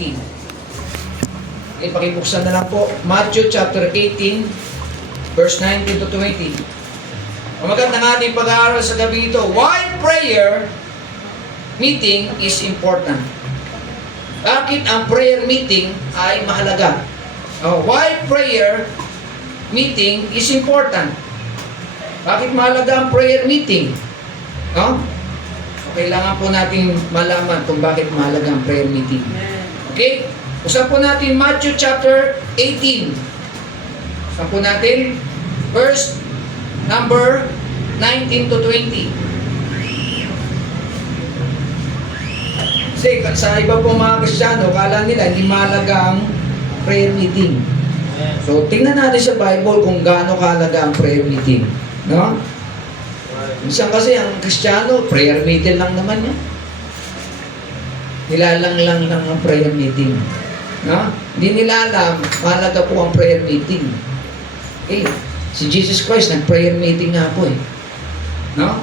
18. Okay, pakibuksan na lang po. Matthew chapter 18, verse 19 to 20. Ang magandang ating pag-aaral sa gabi ito, why prayer meeting is important. Bakit ang prayer meeting ay mahalaga? Why prayer meeting is important. Bakit mahalaga ang prayer meeting? Kailangan po natin malaman kung bakit mahalaga ang prayer meeting. Okay? Usan po natin Matthew chapter 18. Usan po natin verse number 19 to 20. Kasi sa iba po mga Kristiyano, kala nila hindi mahalaga ang prayer meeting. So, tingnan natin sa Bible kung gaano kahalaga ang prayer meeting. No? Minsan kasi ang Kristiyano, prayer meeting lang naman yan. Nilalang lang ang prayer meeting. No? Hindi nila alam, mahalaga po ang prayer meeting. Okay. Si Jesus Christ, nag-prayer meeting nga po eh. No?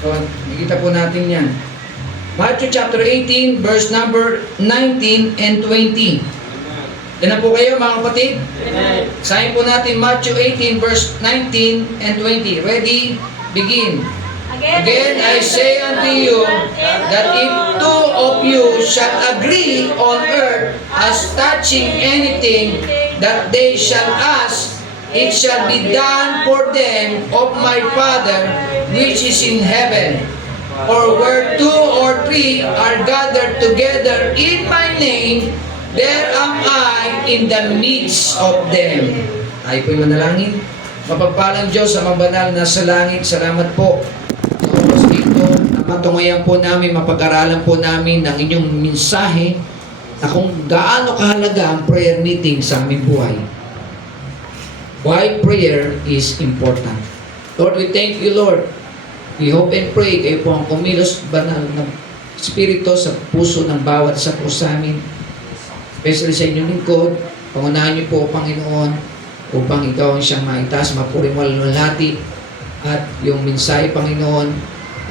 So, nakita po natin yan. Matthew chapter 18, verse number 19 and 20. Yan na po kayo mga kapatid. Sahin po natin Matthew 18, verse 19 and 20. Ready? Begin. Again I say unto you, that if two of you shall agree on earth as touching anything that they shall ask, it shall be done for them of my Father which is in heaven. For where two or three are gathered together in my name, there am I in the midst of them. Tayo po'y manalangin. Mapagpalang Diyos sa mabanal na sa langit, salamat po. Tapos dito, napatungayan po namin, mapag-aralan po namin ng inyong mensahe na kung gaano kahalaga ang prayer meeting sa aming buhay. Why prayer is important. Lord, we thank you, Lord. We hope and pray kayo po ang kumilos banal ng Espiritu sa puso ng bawat isa po sa amin. Especially sa inyong lingkod, pangunahan niyo po, Panginoon, upang ikaw ang siyang maitaas, mapuring walulati, at yung mensahe, Panginoon,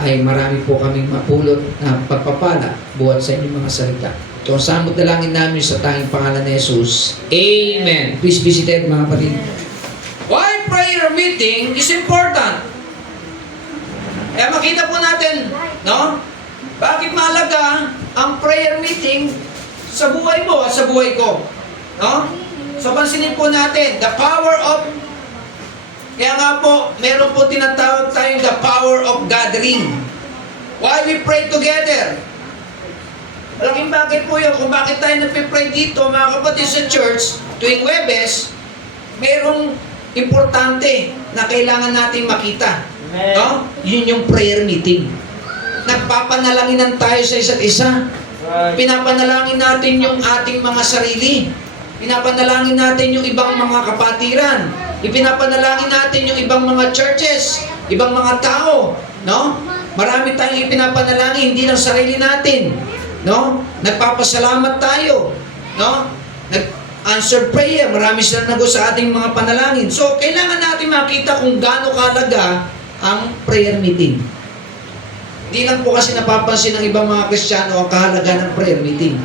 ay marami po kaming mapulot na pagpapala buhat sa inyong mga salita. Ito ang samot dalangin namin sa tanging pangalan ni Jesus. Amen. Please be seated, mga kapatid. Why prayer meeting is important? Kaya makita po natin, no? Bakit mahalaga ang prayer meeting sa buhay mo at sa buhay ko? No? So, pansinin po natin, the power of, kaya nga po, meron po tinatawag tayong the power of gathering. Why we pray together? Malaking bagay po yun kung bakit tayo nagpipray dito, mga kapatid sa church, tuwing Webes, merong importante na kailangan natin makita. No? Yun yung prayer meeting. Nagpapanalaginan tayo sa isa't isa. Pinapanalangin natin yung ating mga sarili. Pinapanalangin natin yung ibang mga kapatiran. Ipinapanalangin natin yung ibang mga churches, ibang mga tao. No? Marami tayong ipinapanalangin, hindi lang sarili natin. No? Nagpapasalamat tayo. No? Answer prayer, marami silang nago sa ating mga panalangin. So, kailangan natin makita kung gaano kahalaga ang prayer meeting. Hindi lang po kasi napapansin ng ibang mga Kristiyano ang kahalaga ng prayer meeting.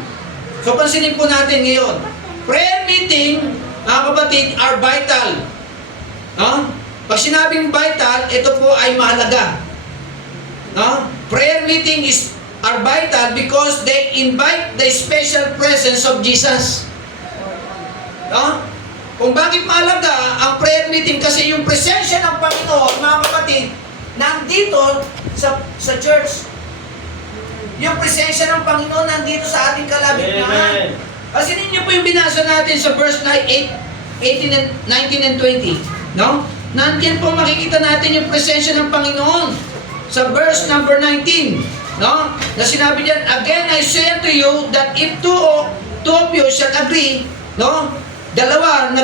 So, pansinin po natin ngayon. Prayer meeting, mga kapatid, are vital. No? Pag sinabing vital, ito po ay mahalaga. No? Prayer meeting are vital because they invite the special presence of Jesus. No? Kung bakit mahalaga ang prayer meeting, kasi yung presensya ng Panginoon, mga kapatid, nandito sa church. Yung presensya ng Panginoon nandito sa ating kalagitnaan. Kasi ninyo po yung binasa natin sa verse 18 and 19 and 20. No? Nandiyan po makikita natin yung presensya ng Panginoon sa verse number 19. No? Na sinabi diyan, again I say unto you that if two of you shall agree, no? Dalawa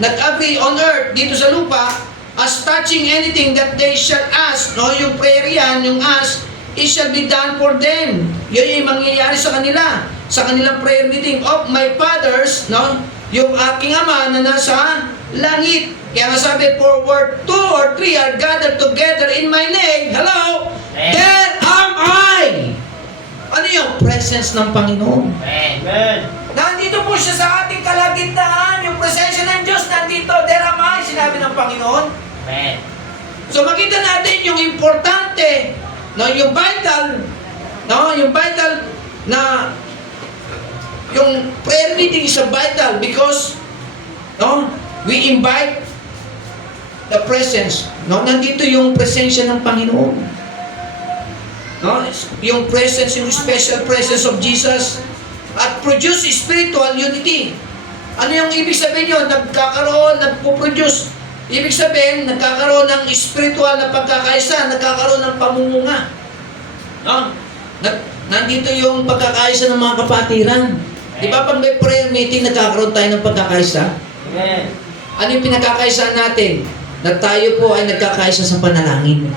nag-agree on earth dito sa lupa as touching anything that they shall ask, no? Yung prayer yan, yung ask, it shall be done for them. Yun yung mangyayari sa kanila, sa kanilang prayer meeting of my fathers, no? Yung aking Ama na nasa langit. Kaya nga sabi, for where two or three are gathered together in my name, hello, there am I. Ano yung presence ng Panginoon? Amen. Nandito po siya sa ating kalagitnaan. Yung presensya ng Diyos nandito. There am I, sinabi ng Panginoon. Amen. So makita natin yung importante, no, yung vital, no, yung vital na yung prayer meeting is a vital because no, we invite the presence. No, nandito yung presensya ng Panginoon. No, yung presence, yung special presence of Jesus at produce spiritual unity. Ano yung ibig sabihin yun? Nagkakaroon, nagpo-produce. Ibig sabihin, nagkakaroon ng spiritual na pagkakaisa, nagkakaroon ng pamumunga. No? Nandito yung pagkakaisa ng mga kapatiran. Di ba pag may prayer meeting, nagkakaroon tayo ng pagkakaisa? Amen. Ano yung pinagkakaisa natin? Na tayo po ay nagkakaisa sa panalangin.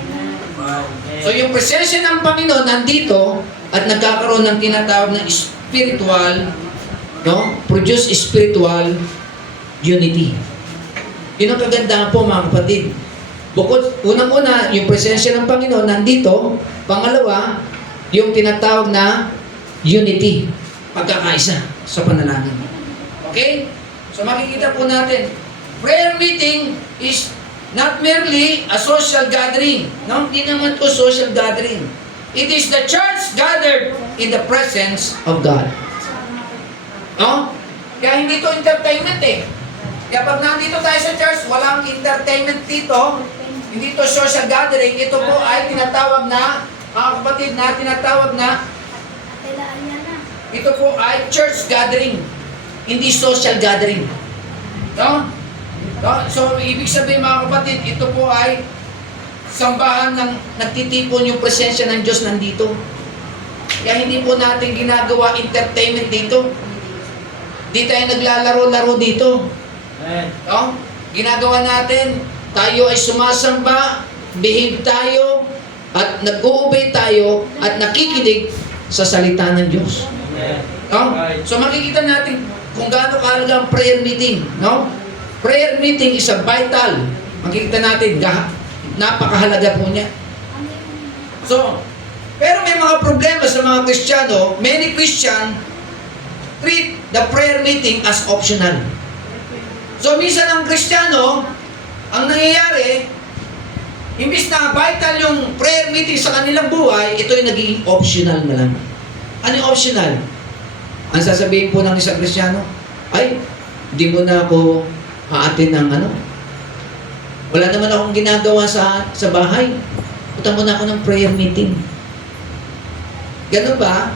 So yung presensya ng Panginoon nandito at nagkakaroon ng tinatawag na spiritual, no? Produce spiritual unity. Yun ang kagandahan po mga kapatid. Bukod, unang-una, yung presensya ng Panginoon nandito. Pangalawa, yung tinatawag na unity, pagkakaisa sa panalangin. Okay? So makikita po natin, prayer meeting is not merely a social gathering. No, hindi naman to social gathering. It is the church gathered in the presence of God. No? Kaya hindi to entertainment eh. Kaya pag nandito tayo sa church, walang entertainment dito. Hindi to social gathering. Ito po ay tinatawag na, mga kapatid na, tinatawag na, ito po ay church gathering. Hindi social gathering. No? No? So, ibig sabihin mga kapatid, ito po ay sambahan ng nagtitipon yung presensya ng Diyos nandito. Kaya hindi po natin ginagawa entertainment dito. Di tayo naglalaro-laro dito. No? Ginagawa natin, tayo ay sumasamba, behave tayo, at nag-uubay tayo, at nakikinig sa salita ng Diyos. No? So makikita natin kung gaano kahalaga ang prayer meeting. No? Prayer meeting is a vital. Makikita natin, napakahalaga po niya. So, pero may mga problema sa mga Kristiyano. Many Christian treat the prayer meeting as optional. So, minsan ang Kristiyano, ang nangyayari, imbis na vital yung prayer meeting sa kanilang buhay, ito ay naging optional na lang. Ano yung optional? Ang sasabihin po ng isang Kristiyano, ay, hindi mo na ako aatin ng ano. Wala naman akong ginagawa sa bahay. Punta muna ako ng prayer meeting. Ganun ba?